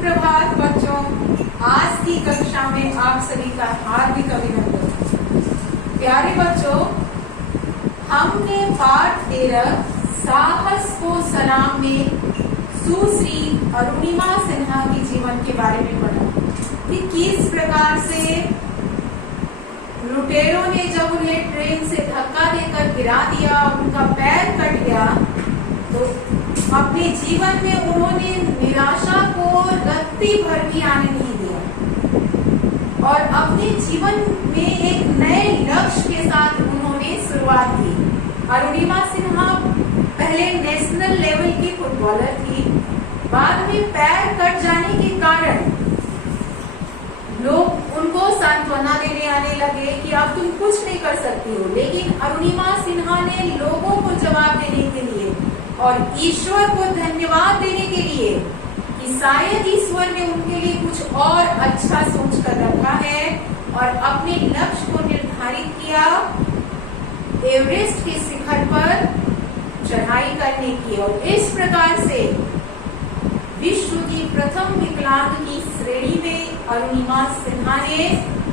सुप्रभात बच्चों, आज की कक्षा में आप सभी का हार्दिक अभिनंदन। प्यारे बच्चों, हमने पाठ 13 साहस को सलाम में सुश्री अरुणिमा सिन्हा के जीवन के बारे में पढ़ा कि किस प्रकार से लुटेरों ने जब उन्हें ट्रेन से धक्का देकर गिरा दिया, उनका पैर कट गया, तो अपने जीवन में उन्होंने निराशा को रत्ती भर भी आने नहीं दिया और अपने जीवन में एक नए लक्ष्य के साथ उन्होंने शुरुआत की। अरुणिमा सिन्हा पहले नेशनल लेवल की फुटबॉलर थी। बाद में पैर कट जाने के कारण लोग उनको सांत्वना देने आने लगे कि अब तुम कुछ नहीं कर सकती हो, लेकिन अरुणिमा सिन्हा ने लोगों को जवाब देने के लिए और ईश्वर को धन्यवाद देने के लिए कि शायद ईश्वर ने उनके लिए कुछ और अच्छा सोच कर रखा है और अपने लक्ष्य को निर्धारित किया एवरेस्ट के शिखर पर चढ़ाई करने की। और इस प्रकार से विश्व की प्रथम विकलांग की श्रेणी में अरुणिमा सिन्हा ने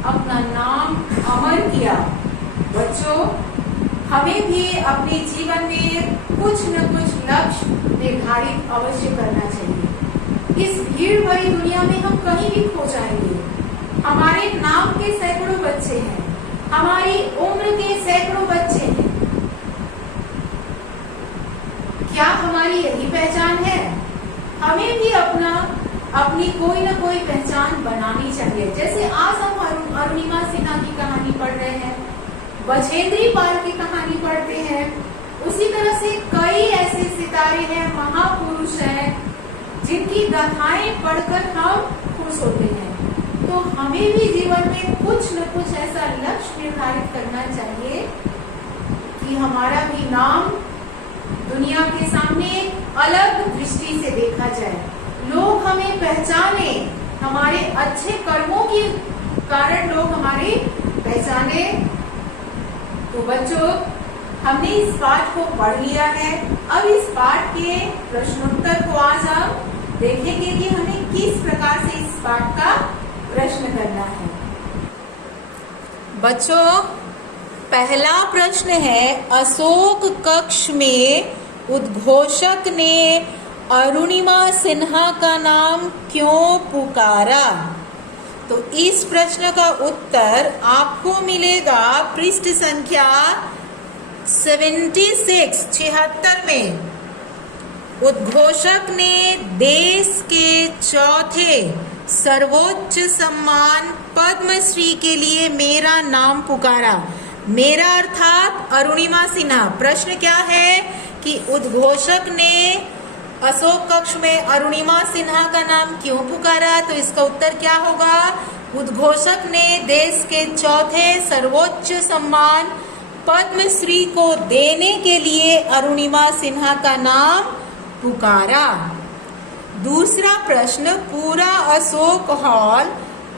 अपना नाम अमर किया। बच्चों, हमें भी अपने जीवन में कुछ न कुछ लक्ष्य निर्धारित अवश्य करना चाहिए। इस भीड़ भरी दुनिया में हम कहीं भी खो जाएंगे। हमारे नाम के सैकड़ों बच्चे हैं, हमारी उम्र के सैकड़ों बच्चे हैं। क्या हमारी यही पहचान है? हमें भी अपनी कोई न कोई पहचान बनानी चाहिए। जैसे आज हम अरुणिमा सिन्हा की कहानी पढ़ रहे हैं, बछेंद्री पाल की कहानी पढ़ते हैं, उसी तरह से कई ऐसे सितारे हैं, महापुरुष हैं, जिनकी गाथाएं पढ़कर हम खुश होते हैं। तो हमें भी जीवन में कुछ न कुछ ऐसा लक्ष्य निर्धारित करना चाहिए कि हमारा भी नाम दुनिया के सामने अलग दृष्टि से देखा जाए, लोग हमें पहचाने, हमारे अच्छे कर्मों के कारण लोग हमारे पहचाने। तो बच्चों, हमने इस पाठ को पढ़ लिया है। अब इस पाठ के प्रश्नोत्तर को आज हम देखेंगे कि हमें किस प्रकार से इस पाठ का प्रश्न करना है। बच्चों, पहला प्रश्न है, अशोक कक्ष में उद्घोषक ने अरुणिमा सिन्हा का नाम क्यों पुकारा? तो इस प्रश्न का उत्तर आपको मिलेगा पृष्ठ संख्या 76 में। उद्घोषक ने देश के चौथे सर्वोच्च सम्मान पद्मश्री के लिए मेरा नाम पुकारा। मेरा अर्थात अरुणिमा सिन्हा। प्रश्न क्या है कि उद्घोषक ने अशोक कक्ष में अरुणिमा सिन्हा का नाम क्यों पुकारा? तो इसका उत्तर क्या होगा? उद्घोषक ने देश के चौथे सर्वोच्च सम्मान पद्मश्री को देने के लिए अरुणिमा सिन्हा का नाम पुकारा। दूसरा प्रश्न, पूरा अशोक हॉल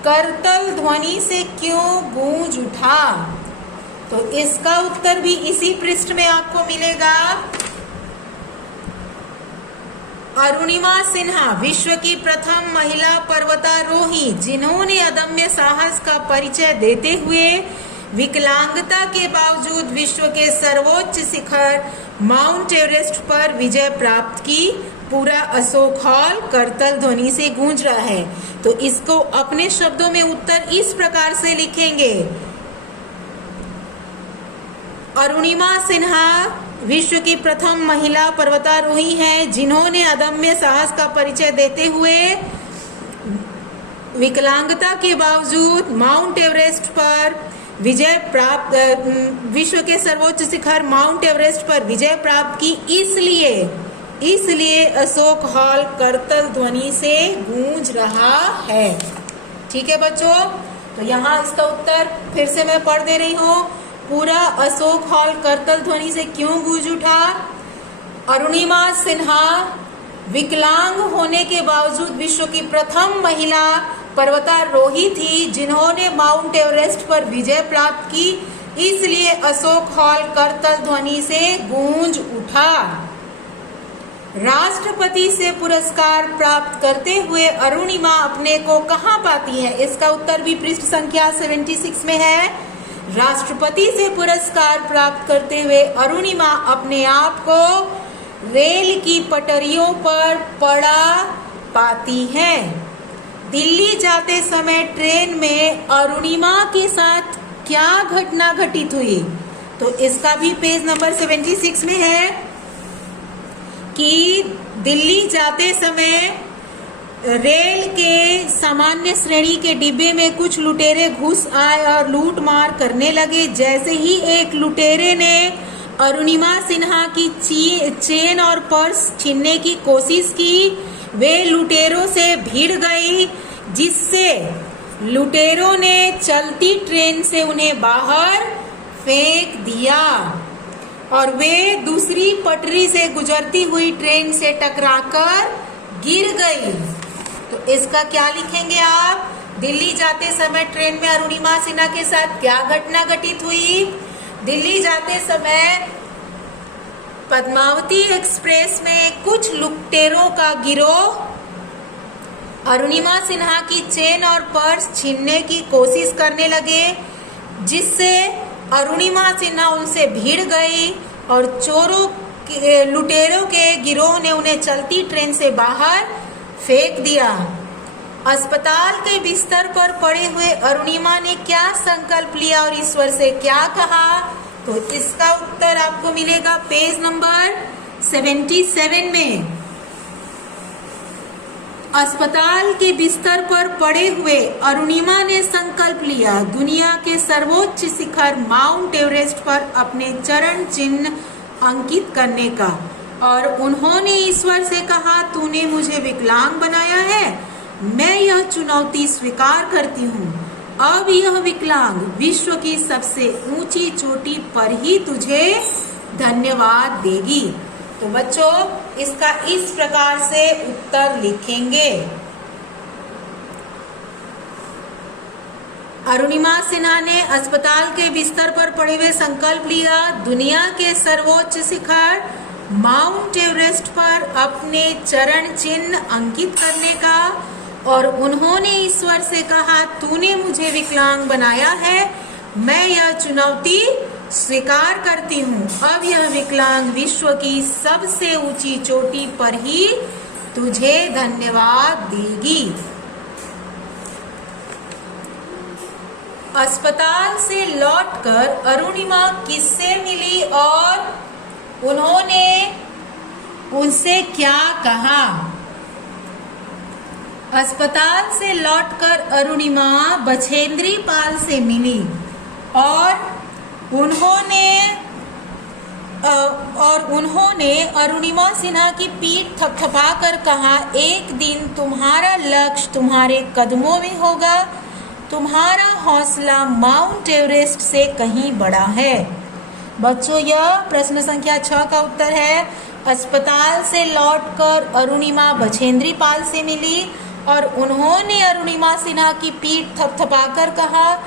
करतल ध्वनि से क्यों गूंज उठा? तो इसका उत्तर भी इसी पृष्ठ में आपको मिलेगा। अरुणिमा सिन्हा विश्व की प्रथम महिला पर्वतारोही, जिन्होंने अदम्य साहस का परिचय देते हुए विकलांगता के बावजूद विश्व के सर्वोच्च शिखर माउंट एवरेस्ट पर विजय प्राप्त की। पूरा अशोक हॉल करतल ध्वनि से गूंज रहा है। तो इसको अपने शब्दों में उत्तर इस प्रकार से लिखेंगे, अरुणिमा सिन्हा विश्व की प्रथम महिला पर्वतारोही हैं, जिन्होंने अदम्य साहस का परिचय देते हुए विकलांगता के बावजूद माउंट एवरेस्ट पर विजय प्राप्त विश्व के सर्वोच्च शिखर माउंट एवरेस्ट पर विजय प्राप्त की। इसलिए अशोक हॉल करतल ध्वनि से गूंज रहा है। ठीक है बच्चों, तो यहाँ इसका उत्तर फिर से मैं पढ़ दे रही हूँ। पूरा अशोक हॉल करतल ध्वनि से क्यों गूंज उठा? अरुणिमा सिन्हा विकलांग होने के बावजूद विश्व की प्रथम महिला पर्वतारोही थी, जिन्होंने माउंट एवरेस्ट पर विजय प्राप्त की। इसलिए अशोक हॉल करतल ध्वनि से गूंज उठा। राष्ट्रपति से पुरस्कार प्राप्त करते हुए अरुणिमा अपने को कहाँ पाती है? इसका उत्तर भी पृष्ठ संख्या 76 में है। राष्ट्रपति से पुरस्कार प्राप्त करते हुए अरुणिमा अपने आप को रेल की पटरियों पर पड़ा पाती है। दिल्ली जाते समय ट्रेन में अरुणिमा के साथ क्या घटना घटित हुई? तो इसका भी पेज नंबर 76 में है कि दिल्ली जाते समय रेल के सामान्य श्रेणी के डिब्बे में कुछ लुटेरे घुस आए और लूट मार करने लगे। जैसे ही एक लुटेरे ने अरुणिमा सिन्हा की चेन और पर्स छीनने की कोशिश की, वे लुटेरों से भिड़ गई, जिससे लुटेरों ने चलती ट्रेन से उन्हें बाहर फेंक दिया और वे दूसरी पटरी से गुजरती हुई ट्रेन से टकराकर गिर गई। तो इसका क्या लिखेंगे आप? दिल्ली जाते समय ट्रेन में अरुणिमा सिन्हा के साथ क्या घटना घटित हुई? दिल्ली जाते समय पद्मावती एक्सप्रेस में कुछ लुटेरों का गिरोह अरुणिमा सिन्हा की चेन और पर्स छीनने की कोशिश करने लगे, जिससे अरुणिमा सिन्हा उनसे भिड़ गई और लुटेरों के गिरोह ने उन्हें चलती ट्रेन से बाहर फेंक दिया। अस्पताल के बिस्तर पर पड़े हुए अरुणिमा ने क्या संकल्प लिया और ईश्वर से क्या कहा? तो इसका उत्तर आपको मिलेगा पेज नंबर 77 में। अस्पताल के बिस्तर पर पड़े हुए अरुणिमा ने संकल्प लिया दुनिया के सर्वोच्च शिखर माउंट एवरेस्ट पर अपने चरण चिन्ह अंकित करने का, और उन्होंने ईश्वर से कहा, तूने मुझे विकलांग बनाया है, मैं यह चुनौती स्वीकार करती हूँ। अब यह विकलांग विश्व की सबसे ऊंची चोटी पर ही तुझे धन्यवाद देगी। तो बच्चों, इसका इस प्रकार से उत्तर लिखेंगे। अरुणिमा सिन्हा ने अस्पताल के बिस्तर पर पड़े हुए संकल्प लिया दुनिया के सर्वोच्च शिखर माउंट एवरेस्ट पर अपने चरण चिन्ह अंकित करने का, और उन्होंने ईश्वर से कहा, तूने मुझे विकलांग बनाया है, मैं यह चुनौती स्वीकार करती हूँ। अब यह विकलांग विश्व की सबसे ऊंची चोटी पर ही तुझे धन्यवाद देगी। अस्पताल से लौटकर अरुणिमा किससे मिली और उन्होंने उनसे क्या कहा? अस्पताल से लौटकर अरुणिमा बछेंद्री पाल से मिली और उन्होंने अरुणिमा सिन्हा की पीठ थपथपाकर कहा, एक दिन तुम्हारा लक्ष्य तुम्हारे कदमों में होगा, तुम्हारा हौसला माउंट एवरेस्ट से कहीं बड़ा है। बच्चों, यह प्रश्न संख्या 6 का उत्तर है। अस्पताल से लौटकर अरुणिमा बछेंद्री पाल से मिली और उन्होंने अरुणिमा सिन्हा की पीठ थपथपाकर कहा,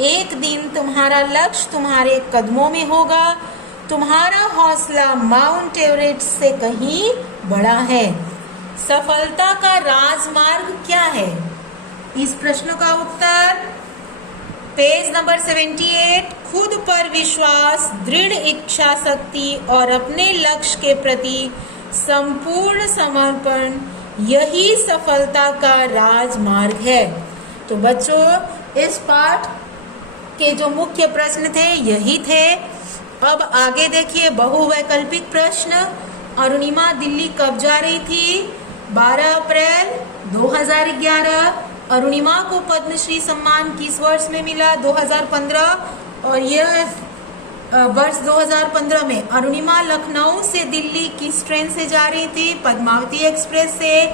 एक दिन तुम्हारा लक्ष्य तुम्हारे कदमों में होगा, तुम्हारा हौसला माउंट एवरेस्ट से कहीं बड़ा है। सफलता का राजमार्ग क्या है? इस प्रश्न का उत्तर पेज नंबर 78। खुद पर विश्वास, दृढ़ इच्छा शक्ति और अपने लक्ष्य के प्रति संपूर्ण समर्पण, यही सफलता का राजमार्ग है। तो बच्चों, इस पाठ के जो मुख्य प्रश्न थे यही थे। अब आगे देखिए बहुवैकल्पिक प्रश्न। अरुणिमा दिल्ली कब जा रही थी? 12 अप्रैल 2011। अरुणिमा को पद्मश्री सम्मान किस वर्ष में मिला? 2015। और यह वर्ष 2015 में अरुणिमा लखनऊ से दिल्ली किस ट्रेन से जा रही थी? पद्मावती एक्सप्रेस से।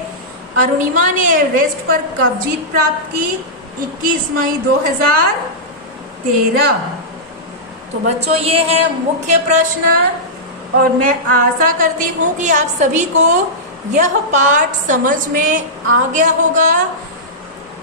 अरुणिमा ने एवरेस्ट पर कब जीत प्राप्त की? 21 मई 2013। तो बच्चों, ये है मुख्य प्रश्न और मैं आशा करती हूँ कि आप सभी को यह पाठ समझ में आ गया होगा।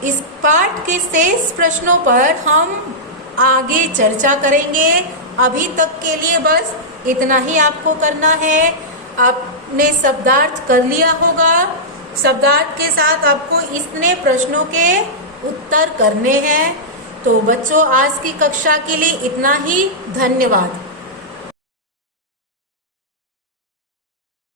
इस पाठ के शेष प्रश्नों पर हम आगे चर्चा करेंगे। अभी तक के लिए बस इतना ही आपको करना है। आपने शब्दार्थ कर लिया होगा। शब्दार्थ के साथ आपको इतने प्रश्नों के उत्तर करने हैं। तो बच्चों, आज की कक्षा के लिए इतना ही। धन्यवाद।